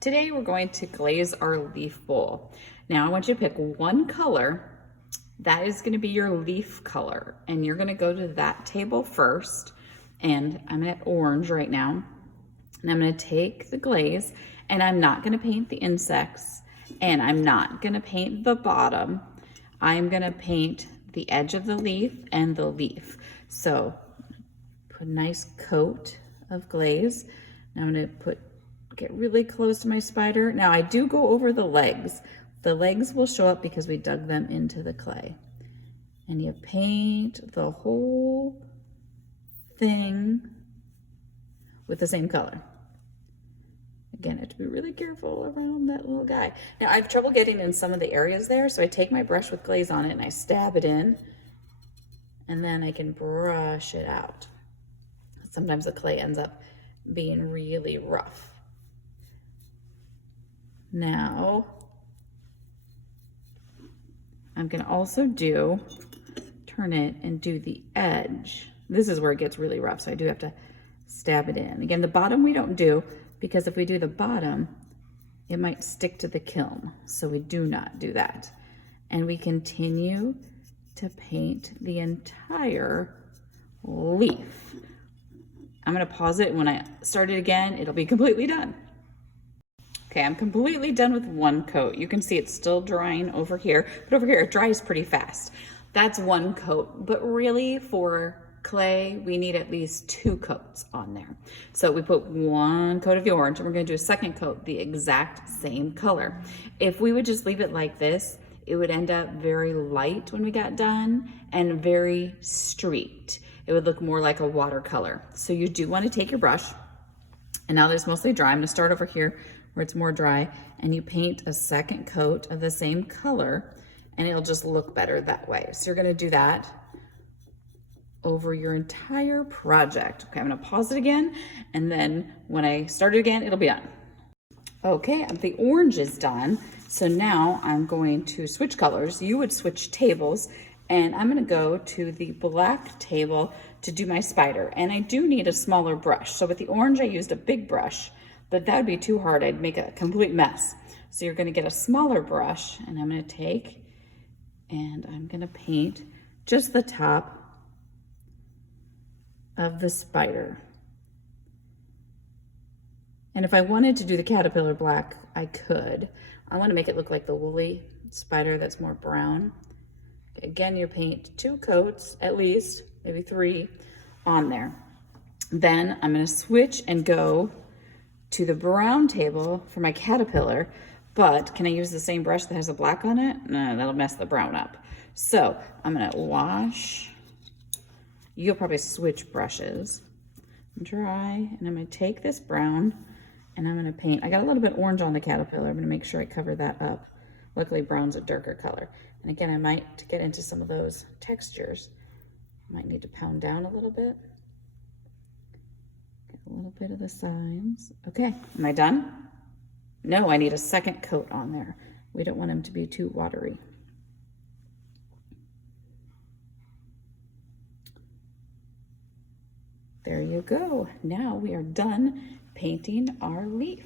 Today we're going to glaze our leaf bowl. Now I want you to pick one color. That is going to be your leaf color. And you're going to go to that table first. And I'm at orange right now. And I'm going to take the glaze, and I'm not going to paint the insects, and I'm not going to paint the bottom. I'm going to paint the edge of the leaf and the leaf. So put a nice coat of glaze. Now I'm going to get really close to my spider. Now I do go over the legs. The legs will show up because we dug them into the clay. And you paint the whole thing with the same color. Again, I have to be really careful around that little guy. Now I have trouble getting in some of the areas there, so I take my brush with glaze on it and I stab it in, and then I can brush it out. Sometimes the clay ends up being really rough. Now, I'm gonna also turn it and do the edge. This is where it gets really rough, so I do have to stab it in. Again, the bottom we don't do, because if we do the bottom, it might stick to the kiln. So we do not do that. And we continue to paint the entire leaf. I'm gonna pause it. When I start it again, it'll be completely done. Okay, I'm completely done with one coat. You can see it's still drying over here, but over here it dries pretty fast. That's one coat, but really for clay, we need at least 2 coats on there. So we put one coat of the orange, and we're gonna do a second coat, the exact same color. If we would just leave it like this, it would end up very light when we got done and very streaked. It would look more like a watercolor. So you do wanna take your brush, and now that it's mostly dry, I'm gonna start over here where it's more dry, and you paint a second coat of the same color, and it'll just look better that way. So you're gonna do that over your entire project. Okay, I'm gonna pause it again, and then when I start it again, it'll be done. Okay, the orange is done. So now I'm going to switch colors. You would switch tables, and I'm gonna go to the black table to do my spider. And I do need a smaller brush. So with the orange, I used a big brush, but that would be too hard. I'd make a complete mess. So you're gonna get a smaller brush, and I'm gonna take, and I'm gonna paint just the top of the spider. And if I wanted to do the caterpillar black, I could. I want to make it look like the woolly spider that's more brown. Again, you paint 2 coats, at least, maybe 3 on there. Then I'm going to switch and go to the brown table for my caterpillar, but can I use the same brush that has the black on it? No, that'll mess the brown up. So I'm going to wash. You'll probably switch brushes. Dry, and I'm gonna take this brown and I'm gonna paint. I got a little bit orange on the caterpillar. I'm gonna make sure I cover that up. Luckily, brown's a darker color. And again, I might get into some of those textures. Might need to pound down a little bit. Get a little bit of the sides. Okay, am I done? No, I need a second coat on there. We don't want them to be too watery. There you go. Now we are done painting our leaf.